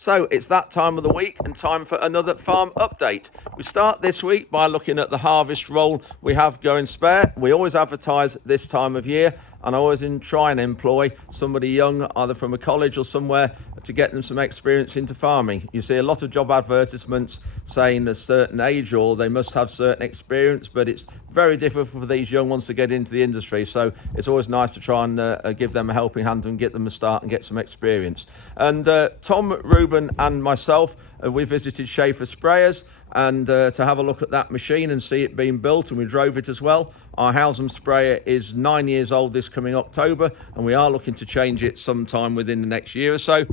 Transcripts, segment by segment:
So it's that time of the week and time for another farm update. We start this week by looking at the harvest roll we have going spare. We always advertise this time of year, and I always try and employ somebody young, either from a college or somewhere, to get them some experience into farming. You see a lot of job advertisements saying a certain age or they must have certain experience, but it's very difficult for these young ones to get into the industry. So it's always nice to try and give them a helping hand and get them a start and get some experience. And Tom, Ruben and myself, we visited Chafer sprayers and to have a look at that machine and see it being built, and we drove it as well. Our Howsam sprayer is 9 years old this coming October, and we are looking to change it sometime within the next year or so.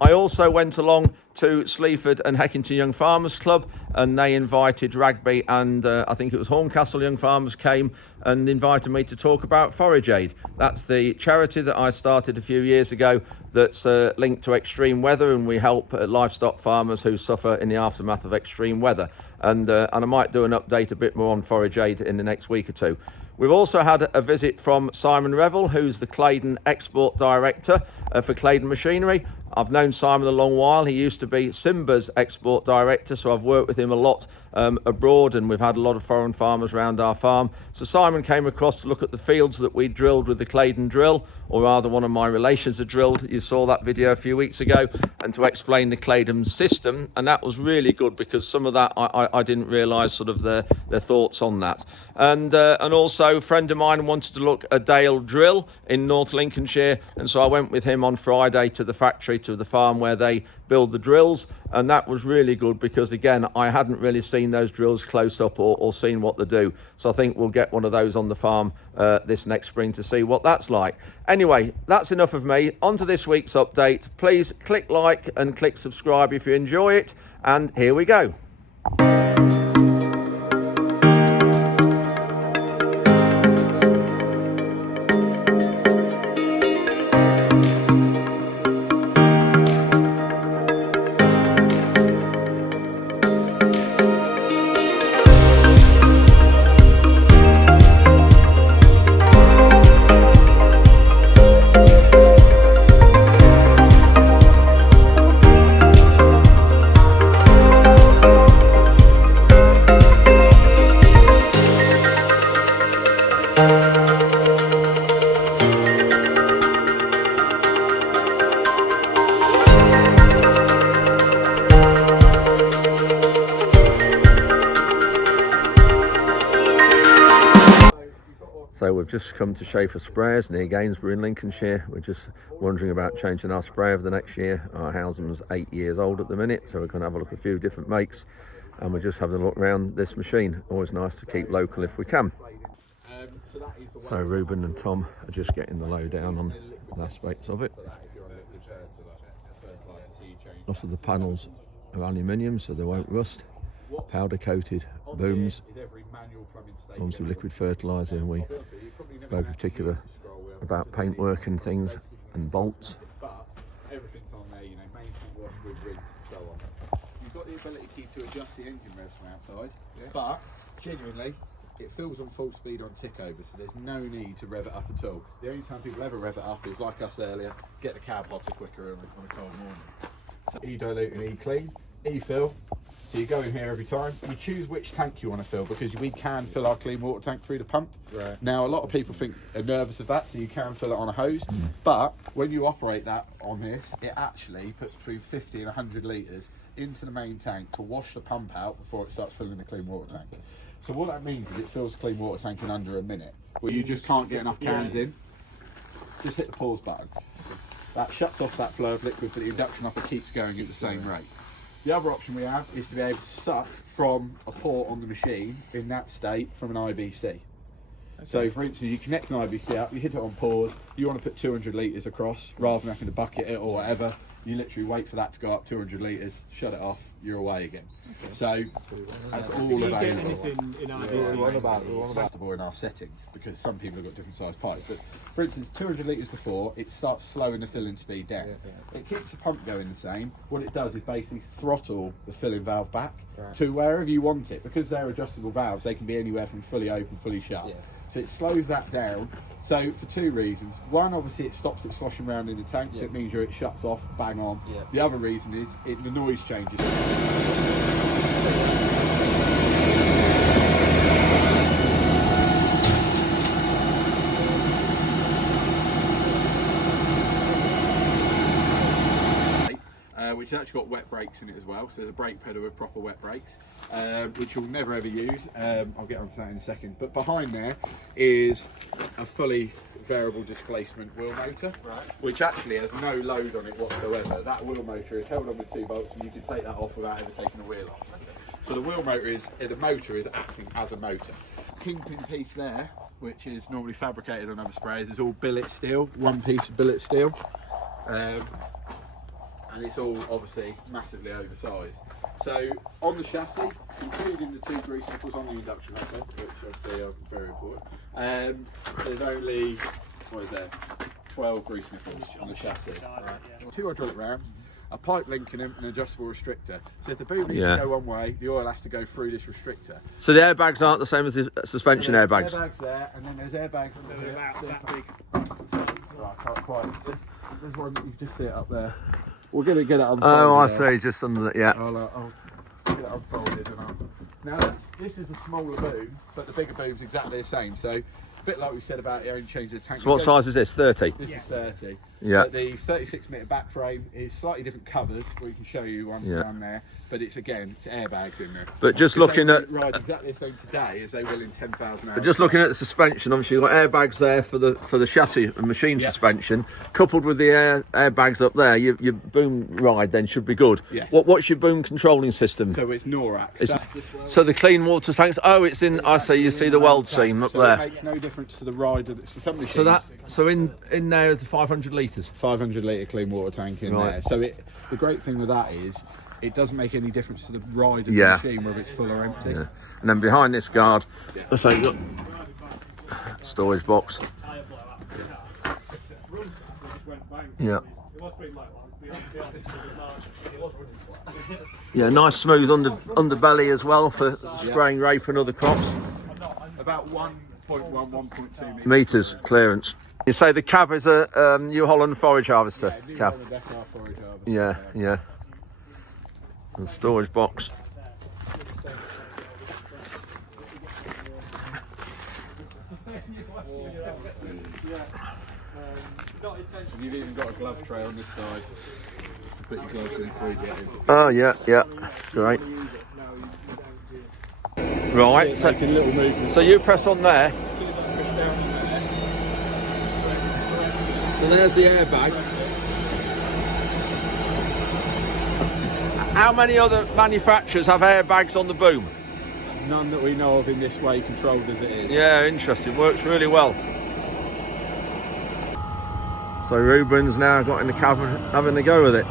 I also went along to Sleaford and Heckington Young Farmers Club, and they invited Rugby and I think it was Horncastle Young Farmers came and invited me to talk about Forage Aid. That's the charity that I started a few years ago that's linked to extreme weather, and we help livestock farmers who suffer in the aftermath of extreme weather. And I might do an update a bit more on Forage Aid in the next week or two. We've also had a visit from Simon Revel, who's the Claydon Export Director for Claydon Machinery. I've known Simon a long while. He used to be Simba's Export Director, so I've worked with him a lot abroad, and we've had a lot of foreign farmers around our farm. So Simon came across to look at the fields that we drilled with the Claydon drill, or rather one of my relations had drilled. You saw that video a few weeks ago, and to explain the Claydon system, and that was really good because some of that I didn't realise sort of their thoughts on that. And also a friend of mine wanted to look at Dale Drill in North Lincolnshire, and so I went with him on Friday to the factory, to the farm where they build the drills, and that was really good because again I hadn't really seen those drills close up or seen what they do. So I think we'll get one of those on the farm this next spring to see what that's like. Anyway, that's enough of me. On to this week's update. Please click like and click subscribe if you enjoy it, and here we go. So we've just come to Chafer sprayers near Gainsborough in Lincolnshire. We're just wondering about changing our sprayer for the next year. Our Howsam's 8 years old at the minute, so we're going to have a look at a few different makes, and we're just having a look around this machine. Always nice to keep local if we can. So Ruben and Tom are just getting the lowdown on aspects of it. A lot of the panels are aluminium, so they won't rust. Powder coated booms, obviously liquid fertiliser, and we very particular about paintwork and things and bolts. But everything's on there, you know, main tank wash with rigs and so on. You've got the ability to adjust the engine revs from outside, but genuinely it fills on full speed on tick over, so there's no need to rev it up at all. The only time people ever rev it up is like us earlier, get the cab hotter quicker on a cold morning. So E-dilute and E-clean, E-fill. So you go in here every time, you choose which tank you want to fill, because we can fill our clean water tank through the pump. Right. Now a lot of people are nervous of that, so you can fill it on a hose, but when you operate that on this, it actually puts between 50 and 100 litres into the main tank to wash the pump out before it starts filling the clean water tank. So what that means is it fills the clean water tank in under a minute, where you just can't get enough cans in. Just hit the pause button. That shuts off that flow of liquid, but the induction upper keeps going at the same rate. The other option we have is to be able to suck from a port on the machine in that state from an IBC. Okay. So for instance, you connect an IBC up, you hit it on pause, you want to put 200 litres across, rather than having to bucket it or whatever, you literally wait for that to go up 200 litres, shut it off, you're away again. Okay. So that's all available. You get this in IBC? We're on about in our settings, because some people have got different size pipes. But for instance, 200 litres before, it starts slowing the filling speed down. It keeps the pump going the same. What it does is basically throttle the filling valve back to wherever you want it. Because they're adjustable valves, they can be anywhere from fully open, fully shut. So it slows that down. So for two reasons. One, obviously it stops it sloshing around in the tank, so it means it shuts off, bang on. The other reason is the noise changes. Which has actually got wet brakes in it as well, so there's a brake pedal with proper wet brakes, which you'll never ever use. I'll get onto that in a second. But behind there is a fully variable displacement wheel motor, which actually has no load on it whatsoever. That wheel motor is held on with 2 bolts, and you can take that off without ever taking the wheel off. So the motor is acting as a motor. Kingpin piece there, which is normally fabricated on other sprayers, is all billet steel, one piece of billet steel. And it's all obviously massively oversized. So on the chassis, including the 2 grease nipples on the induction motor, which obviously are very important, there's only, 12 grease nipples on the chassis. 2 hydraulic rams, a pipe link in them, and an adjustable restrictor. So if the boom needs to go one way, the oil has to go through this restrictor. So the airbags aren't the same as the suspension airbags? Airbags there, and then there's airbags under here. About that big. Right, I can't quite. There's one that you can just see it up there. We're going to get it unfolded. Oh, I see, just under the, yeah. I'll get it unfolded. Now, this is a smaller boom, but the bigger boom's exactly the same. So, a bit like we said about the only change of the tank. So what size is this, 30? This is 30. Yeah. But the 36mm back frame is slightly different covers. We can show you one down there. But it's airbagged in there. But just looking at... Ride exactly the same today as they will in 10,000 hours. But just looking at the suspension, obviously you've got airbags there for the chassis and machine suspension, coupled with the airbags up there. Your boom ride then should be good. Yes. What's your boom controlling system? So it's NORAC. So the clean water tanks. Oh, it's in. I see. You see the weld seam up there. It makes no difference to the ride. So in there is the 500 litres. 500 litre clean water tank in there. So the great thing with that is it doesn't make any difference to the ride of the machine whether it's full or empty. Yeah. And then behind this guard, let's say you've got storage box. Yeah. Yeah, nice smooth underbelly as well for spraying rape and other crops. About 1.1.2 metres clearance. You say the cab is a New Holland forage harvester cab. Yeah, yeah. And storage box. You've even got a glove tray on this side to put your gloves in before you get in. Oh yeah, yeah, great. Right, so you press on there. So there's the airbag. How many other manufacturers have airbags on the boom? None that we know of in this way, controlled as it is. Yeah, interesting. Works really well. So Ruben's now got in the cabin having a go with it.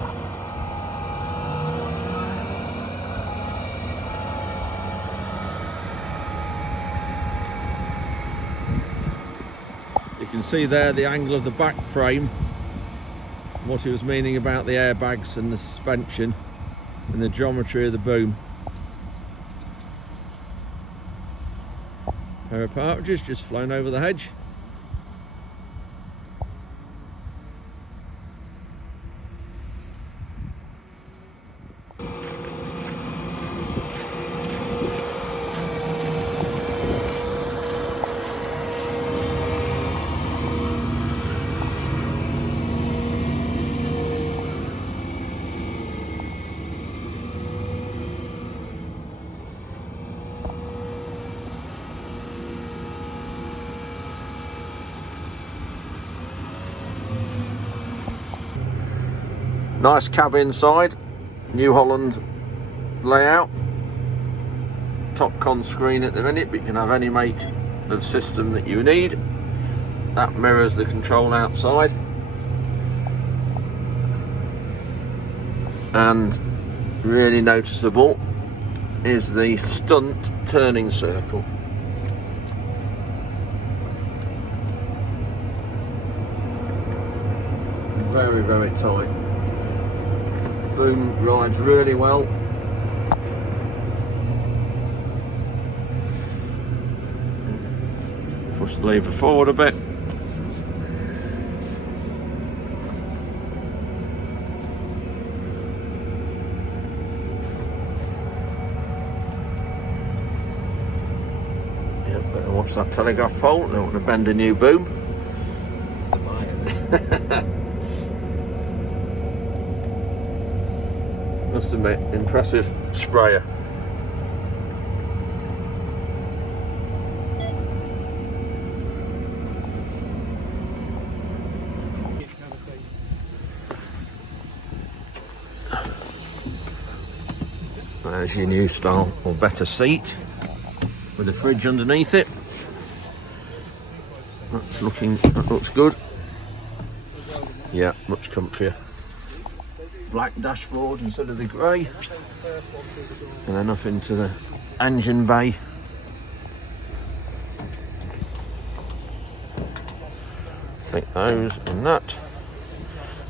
You can see there the angle of the back frame, what he was meaning about the airbags and the suspension and the geometry of the boom. Pair of partridges just flown over the hedge. Nice cab inside, New Holland layout. Top con screen at the minute, but you can have any make of system that you need. That mirrors the control outside. And really noticeable is the stunt turning circle. Very, very tight. Boom rides really well. Push Just lever forward a bit. Yeah, better watch that telegraph pole, don't want to bend a new boom. Must admit, impressive sprayer. There's your new style or better seat with a fridge underneath it. That looks good. Yeah, much comfier. Black dashboard instead of the grey. And then up into the engine bay. Take those and that.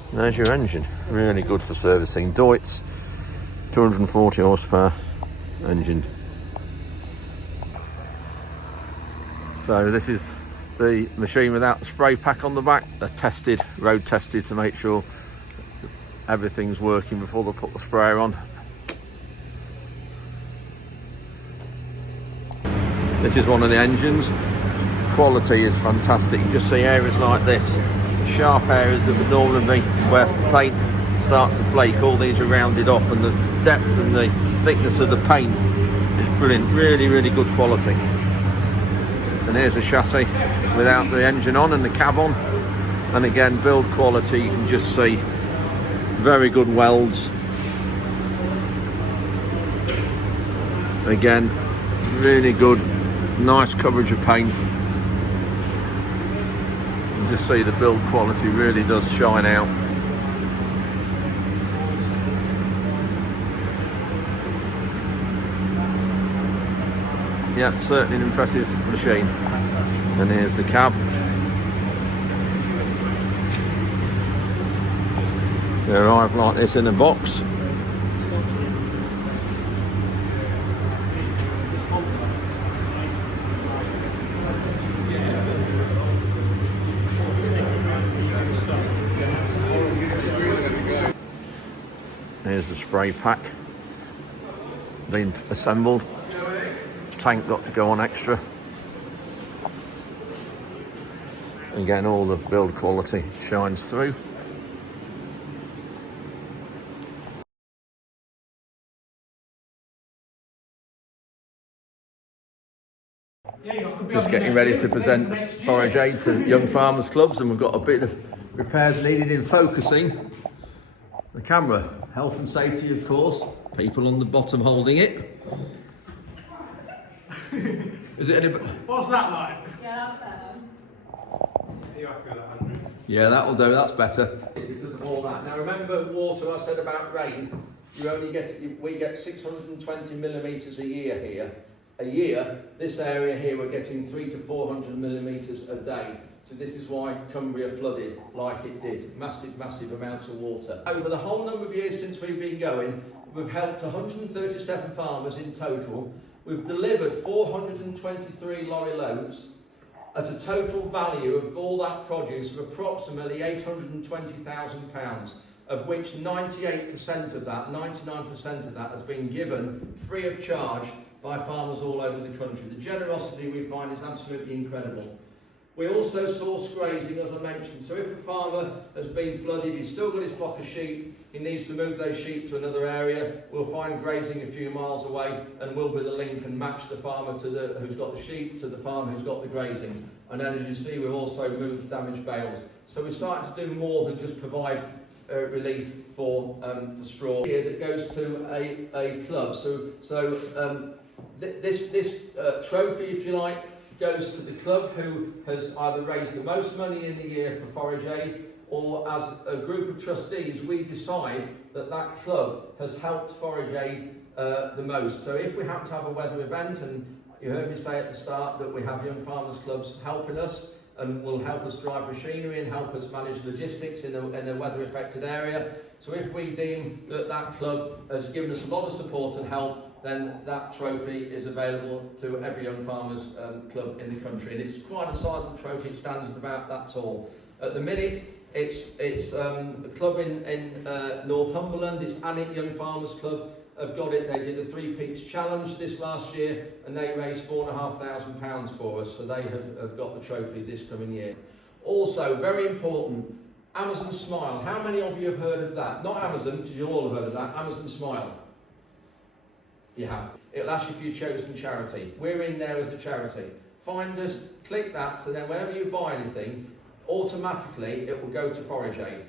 And there's your engine. Really good for servicing. Deutz, 240 horsepower engine. So this is the machine without the spray pack on the back. They're tested, road tested to make sure everything's working before they put the sprayer on. This is one of the engines. Quality is fantastic. You just see areas like this, sharp areas that would normally be where paint starts to flake. All these are rounded off, and the depth and the thickness of the paint is brilliant. Really, really good quality. And here's a chassis without the engine on and the cab on. And again, build quality, you can just see very good welds. Again, really good, nice coverage of paint. You just see the build quality really does shine out. Yeah, certainly an impressive machine. And here's the cab. They arrive like this in a box. Here's the spray pack being assembled. Tank got to go on extra. Again, all the build quality shines through. Just getting ready to present Forage Aid to young farmers clubs, and we've got a bit of repairs needed in focusing the camera. Health and safety, of course. People on the bottom holding it. Is it any? What's that like? Yeah, that's better. Yeah, that'll do. That's better. Because of all that. Now remember, water. I said about rain. We get 620 millimetres a year here. A year. This area here, we're getting 300 to 400 millimetres a day. So this is why Cumbria flooded like it did. Massive, massive amounts of water. Over the whole number of years since we've been going, we've helped 137 farmers in total. We've delivered 423 lorry loads at a total value of all that produce of approximately £820,000, of which 98% of that, 99% of that has been given free of charge by farmers all over the country. The generosity we find is absolutely incredible. We also source grazing, as I mentioned. So if a farmer has been flooded, he's still got his flock of sheep, he needs to move those sheep to another area, we'll find grazing a few miles away, and we'll be the link and match the farmer to who's got the sheep to the farmer who's got the grazing. And then, as you see, we've also moved damaged bales. So we're starting to do more than just provide relief for straw here that goes to a club. This trophy, if you like, goes to the club who has either raised the most money in the year for Forage Aid, or as a group of trustees we decide that that club has helped Forage Aid the most. So if we happen to have a weather event, and you heard me say at the start that we have young farmers clubs helping us and will help us drive machinery and help us manage logistics in a weather affected area. So if we deem that that club has given us a lot of support and help, then that trophy is available to every young farmers club in the country, and it's quite a sizable trophy. It stands about that tall. At the minute, it's a club in Northumberland. It's Annick Young Farmers Club have got it. They did a 3 Peaks challenge this last year, and they raised £4,500 for us. So they have got the trophy this coming year. Also, very important, Amazon Smile. How many of you have heard of that? Not Amazon, because you all have heard of that. Amazon Smile. You have. It'll ask you for your chosen charity. We're in there as a charity. Find us, click that, so then whenever you buy anything, automatically it will go to Forage Aid.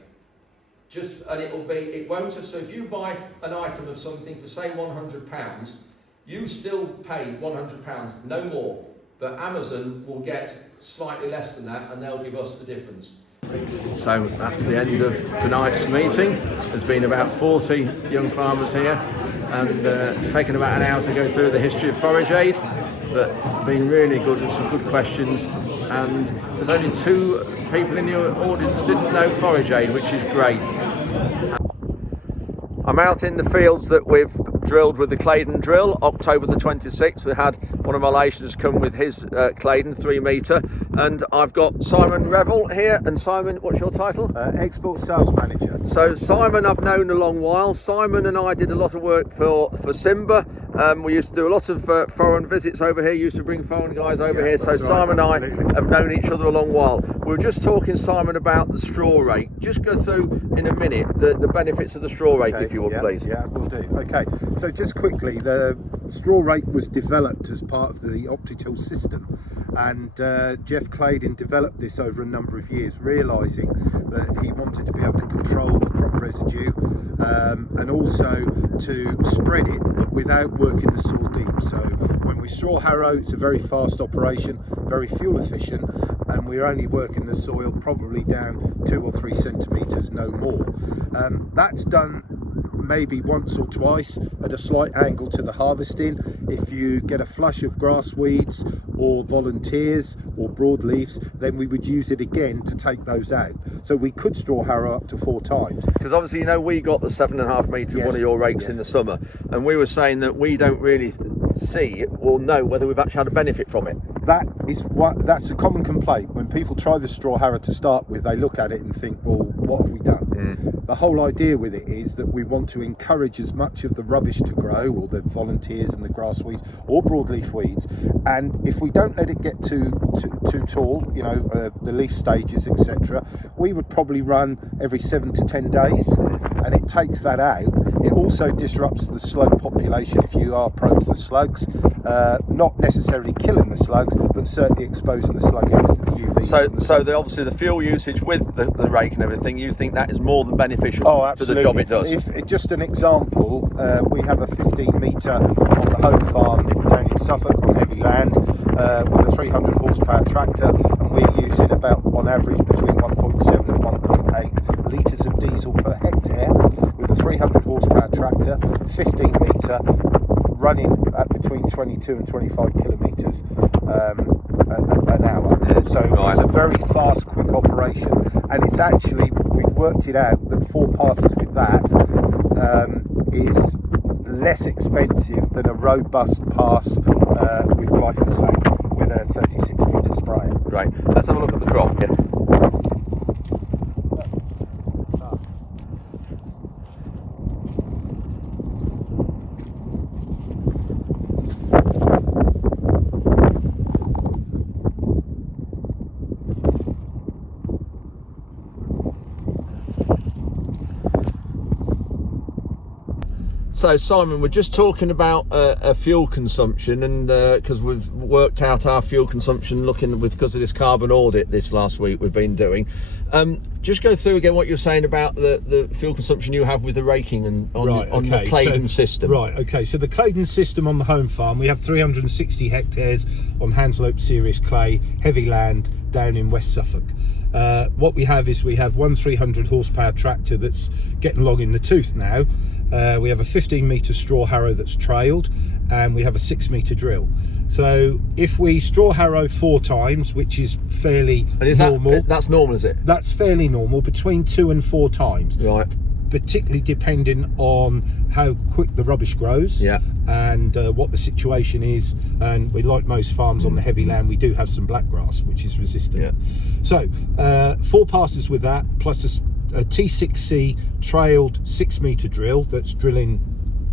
And it won't have, so if you buy an item of something for say £100, you still pay £100, no more. But Amazon will get slightly less than that, and they'll give us the difference. So that's the end of tonight's meeting. There's been about 40 young farmers here, and it's taken about an hour to go through the history of Forage Aid, but it's been really good and some good questions. And there's only 2 people in your audience didn't know Forage Aid, which is great. I'm out in the fields that we've drilled with the Claydon drill, October the 26th. We had one of my relations come with his Claydon 3 metre, and I've got Simon Revel here. And Simon, what's your title? Export Sales Manager. So Simon I've known a long while. Simon and I did a lot of work for Simba. We used to do a lot of foreign visits over here, used to bring foreign guys over here. So Simon and I have known each other a long while. We were just talking, Simon, about the straw rake. Just go through in a minute the benefits of the straw rake, if you would, please. Yeah, we'll do. Okay, so just quickly, the straw rake was developed as part of the optical system, and Jeff Claydon developed this over a number of years, realising that he wanted to be able to control the crop residue and also to spread it, but without working the soil deep. So when we straw harrow, it's a very fast operation, very fuel efficient, and we're only working the soil probably down 2 or 3 centimetres, no more. That's done maybe once or twice at a slight angle to the harvesting. If you get a flush of grass weeds or volunteers or broadleaves, then we would use it again to take those out. So we could straw harrow up to 4 times. Because obviously, you know, we got the 7.5 metre one of your rakes in the summer, and we were saying that we don't really see or know whether we've actually had a benefit from it. That's a common complaint. When people try the straw harrow to start with, they look at it and think, well, what have we done? The whole idea with it is that we want to encourage as much of the rubbish to grow, or the volunteers and the grass weeds or broadleaf weeds, and if we don't let it get too tall, you know, the leaf stages, etc., we would probably run every 7 to 10 days, and it takes that out. It also disrupts the slug population if you are prone for slugs, not necessarily killing the slugs, but certainly exposing the slug eggs to the UV. So obviously the fuel usage with the rake and everything, you think that is more than beneficial to the job it does? Just an example, we have a 15 metre on the home farm down in Suffolk on heavy land with a 300 horsepower tractor, and we're using about, on average, between 1.7 and 1.8 litres of diesel per hectare with a 300 horsepower tractor, 15 metre, running at between 22 and 25 kilometres an hour. So it's a very fast, quick operation, and it's actually, we've worked it out that 4 passes with that is less expensive than a robust pass with glyphosate with a 36 metre sprayer. Right, let's have a look at the crop. Yeah. So Simon, we're just talking about fuel consumption, and because we've worked out our fuel consumption because of this carbon audit this last week we've been doing. Just go through again what you're saying about the fuel consumption you have with the raking and on the Claydon system. Right, okay, so the Claydon system on the home farm, we have 360 hectares on Hanslope Serious Clay, heavy land down in West Suffolk. What we have is one 300 horsepower tractor that's getting long in the tooth now. We have a 15 metre straw harrow that's trailed, and we have a 6 metre drill. So if we straw harrow 4 times, which is fairly normal. That's normal, is it? That's fairly normal, between 2 and 4 times. Right. particularly depending on how quick the rubbish grows, Yeah. and what the situation is. And we, like most farms on the heavy land, we do have some black grass which is resistant. Yeah. So 4 passes with that, plus a T6C trailed 6-metre drill that's drilling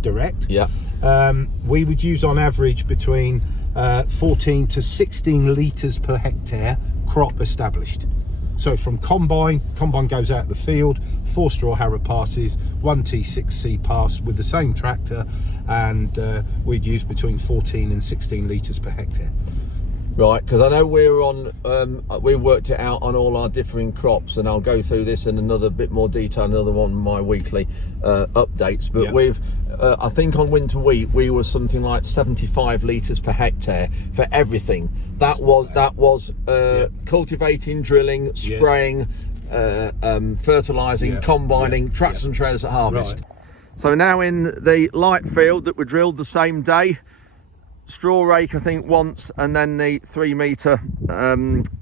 direct. Yeah. We would use on average between 14 to 16 litres per hectare crop established. So from combine goes out the field, 4 straw harrow passes, 1 T6C pass with the same tractor, and we'd use between 14 and 16 litres per hectare. Right, because I know we're on, we worked it out on all our differing crops, and I'll go through this in another bit more detail, another one of my weekly updates. But Yeah. we've, I think on winter wheat, we were something like 75 litres per hectare for everything. That was cultivating, drilling, spraying, fertilising, Yeah. combining, Yeah. tractors and trailers at harvest. Right. So now in the light field that were drilled the same day, straw rake I think once, and then the 3-metre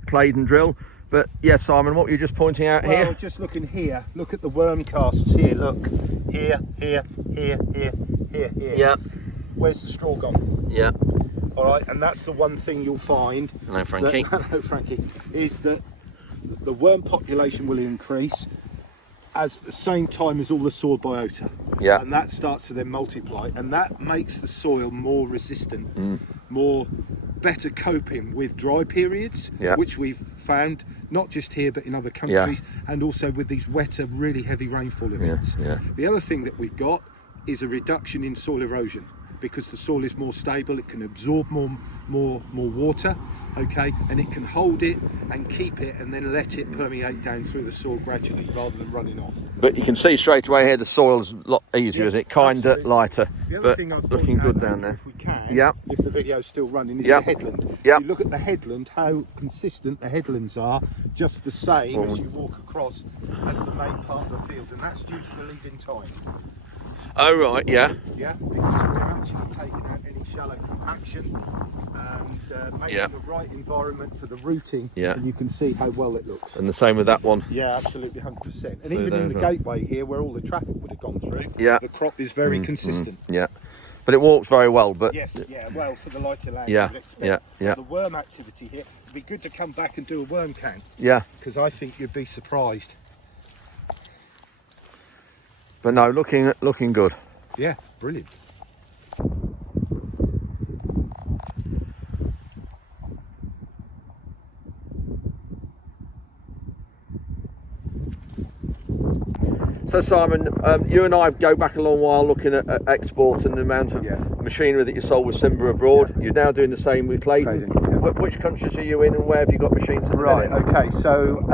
Claydon drill. But yes, Simon, what were you just pointing out Well, here? just looking here, look at the worm casts here, look. Here. Yeah, Where's the straw gone? yeah. All right, and that's the one thing you'll find. Hello, Frankie. Hello, Frankie. Is that the worm population will increase at the same time as all the soil biota. Yeah. And that starts to then multiply, and that makes the soil more resistant, Mm. more better coping with dry periods, Yeah. which we've found not just here but in other countries, and also with these wetter, really heavy rainfall events. yeah. The other thing that we've got is a reduction in soil erosion, because the soil is more stable, it can absorb more water, okay, and it can hold it and keep it and then let it permeate down through the soil gradually rather than running off. But you can see straight away here the soil's a lot easier, Yes, isn't it? Kinder, absolutely. lighter, The other but thing I'd looking point good out, down there. if we can, Yeah. if the video's still running, is Yeah. the headland. Yeah. You look at the headland, how consistent the headlands are, just the same as you walk across as the main part of the field, and that's due to the lead-in time. Oh right, yeah. Yeah, because we're actually taking out any shallow compaction and making Yeah. the right environment for the rooting, Yeah. and you can see how well it looks. And the same with that one. Yeah, absolutely, 100%. And So even in there's the one. gateway here, where all the traffic would have gone through, Yeah. the crop is very consistent. Yeah. But it walks very well, but Yes, yeah, well, for the lighter land, Yeah, you'd expect. yeah, yeah. The worm activity here, it'd be good to come back and do a worm count, yeah. because I think you'd be surprised. But no, looking good. Yeah, brilliant. So Simon, you and I go back a long while looking at export and the amount of Yeah. machinery that you sold with Simba abroad. You're now doing the same with Claydon. Claydon, yeah. Which countries are you in, and where have you got machines in the Right, minute? okay, so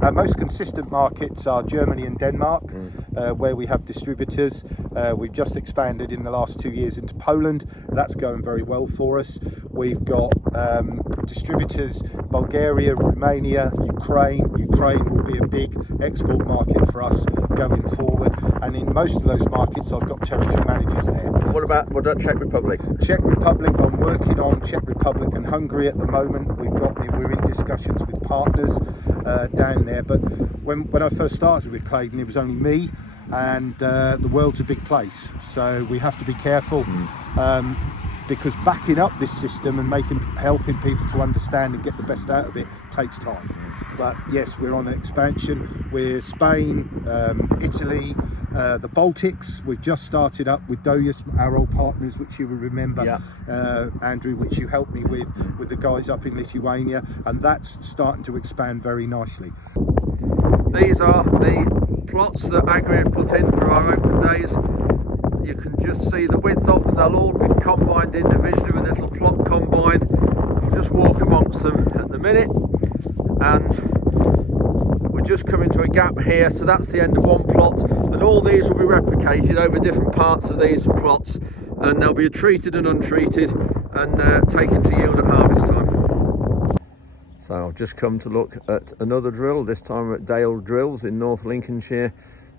our most consistent markets are Germany and Denmark, where we have distributors. We've just expanded in the last 2 years into Poland. That's going very well for us. We've got distributors, Bulgaria, Romania, Ukraine. Ukraine will be a big export market for us going forward. And in most of those markets, I've got territory managers there. What about Czech Republic? Czech Republic, I'm working on Czech Republic and Hungary at the moment. We're in discussions with partners down there. But when I first started with Claydon, it was only me, and the world's a big place, so we have to be careful. Because backing up this system and helping people to understand and get the best out of it takes time. But yes, we're on an expansion. We're Spain, Italy, the Baltics. We've just started up with Doyas, our old partners, which you will remember, Andrew, which you helped me with the guys up in Lithuania, and that's starting to expand very nicely. These are the plots that Agri have put in for our open days. You can just see the width of them. They'll all be combined individually with a little plot combine. We'll just walk amongst them at the minute, and we're just coming to a gap here, so that's the end of one plot, and all these will be replicated over different parts of these plots, and they'll be treated and untreated and taken to yield at harvest time. So I've just come to look at another drill, this time at Dale Drills in North Lincolnshire,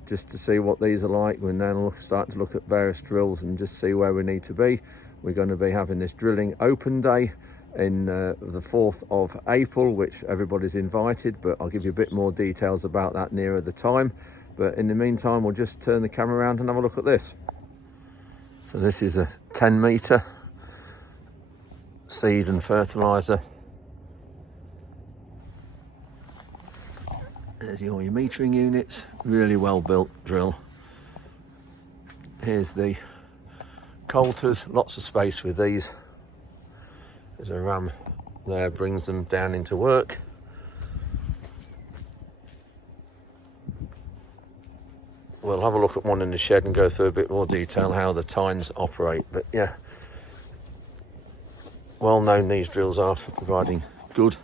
just to see what these are like. We're now starting to look at various drills and just see where we need to be. We're going to be having this drilling open day in the 4th of April, which everybody's invited, but I'll give you a bit more details about that nearer the time. But in the meantime, we'll just turn the camera around and have a look at this. So this is a 10 metre seed and fertiliser. There's all your metering units, really well built drill. Here's the coulters, lots of space with these. There's a ram there, brings them down into work. We'll have a look at one in the shed and go through a bit more detail how the tines operate. But yeah, well known these drills are for providing good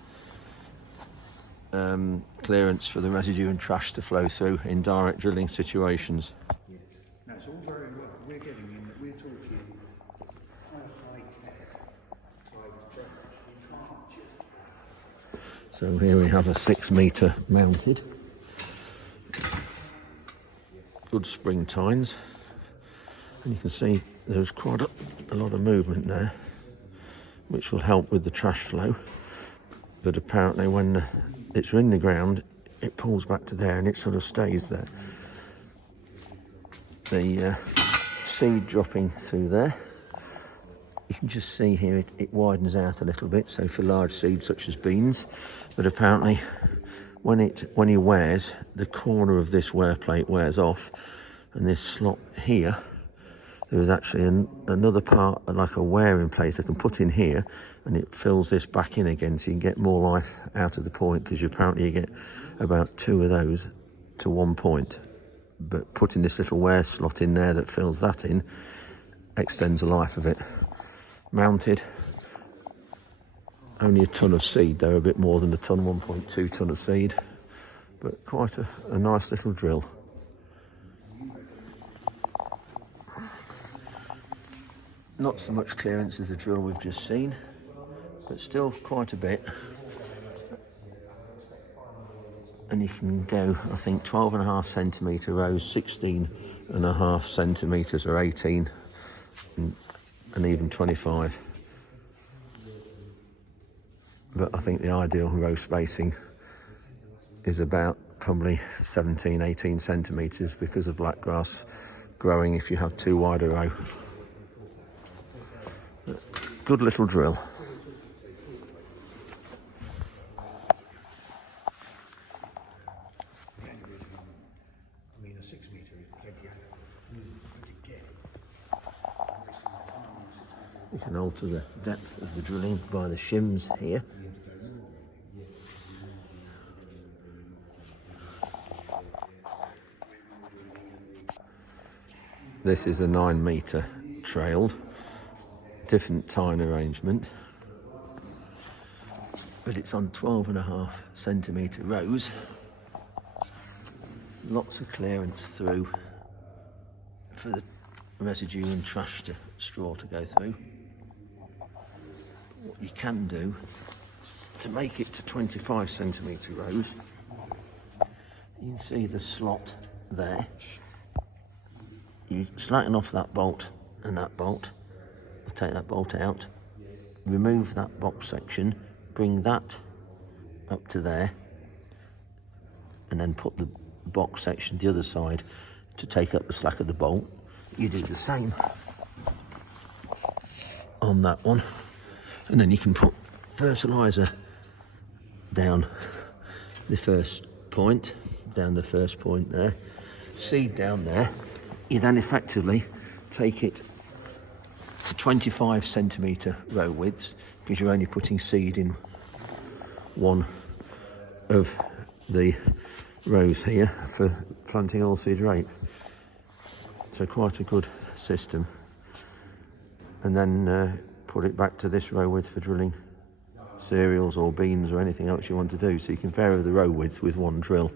clearance for the residue and trash to flow through in direct drilling situations. Yes. No, it's all very well. We're getting in that we're talking high tech. So here we have a 6 metre mounted. Good spring tines. And you can see there's quite a lot of movement there, which will help with the trash flow. But apparently when it's in the ground, it pulls back to there and it sort of stays there. The seed dropping through there, you can just see here it widens out a little bit, so for large seeds such as beans. But apparently when he wears, the corner of this wear plate wears off, and this slot here, there is actually another part, like a wearing place I can put in here, and it fills this back in again, so you can get more life out of the point, because apparently you get about 2 of those to 1 point. But putting this little wear slot in there that fills that in extends the life of it. Mounted, only a ton of seed though, a bit more than a ton, 1.2 ton of seed, but quite a nice little drill. Not so much clearance as the drill we've just seen, but still quite a bit. And you can go, I think, 12.5 centimetre rows, 16.5 centimetres or 18, and even 25. But I think the ideal row spacing is about probably 17, 18 centimetres because of blackgrass growing if you have too wide a row. Good little drill. I mean, a 6 metre is plenty. You can alter the depth of the drilling by the shims here. This is a 9 metre trailed, different tine arrangement, but it's on 12.5 centimetre rows. Lots of clearance through for the residue and trash to straw to go through. What you can do to make it to 25 centimetre rows, you can see the slot there. You slacken off that bolt and that bolt, take that bolt out, remove that box section, bring that up to there, and then put the box section the other side to take up the slack of the bolt. You do the same on that one, and then you can put fertiliser down the first point there, seed down there. You then effectively take it to 25 centimetre row widths, because you're only putting seed in one of the rows here for planting oilseed rape. So quite a good system. And then put it back to this row width for drilling cereals or beans or anything else you want to do. So you can vary the row width with one drill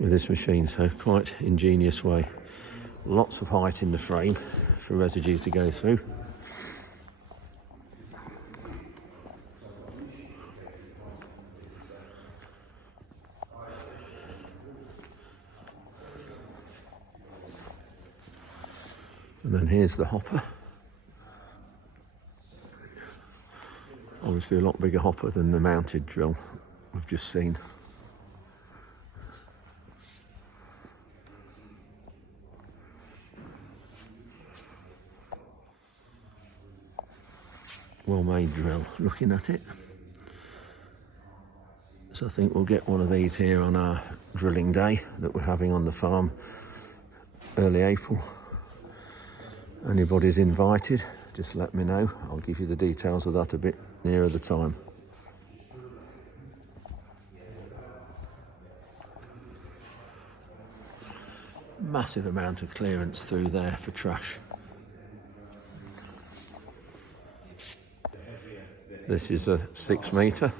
with this machine. So quite ingenious way. Lots of height in the frame for residue to go through. And then here's the hopper. Obviously a lot bigger hopper than the mounted drill we've just seen. well-made drill, looking at it. So I think we'll get one of these here on our drilling day that we're having on the farm early April. Anybody's invited, just let me know. I'll give you the details of that a bit nearer the time. Massive amount of clearance through there for trash. This is a 6 metre.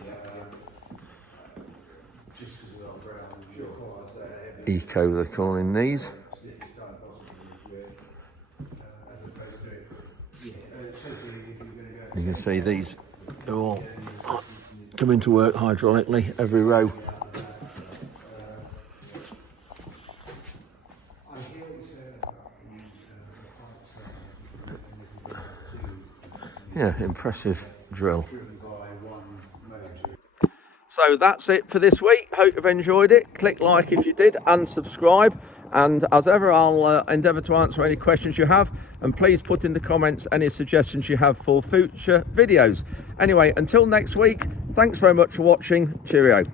Eco, they're calling these. You can see these are all coming to work hydraulically, every row. Yeah, impressive drill. So that's it for this week. Hope you've enjoyed it. Click like if you did and subscribe. And as ever, I'll endeavour to answer any questions you have. And please put in the comments any suggestions you have for future videos. Anyway, until next week, thanks very much for watching. Cheerio.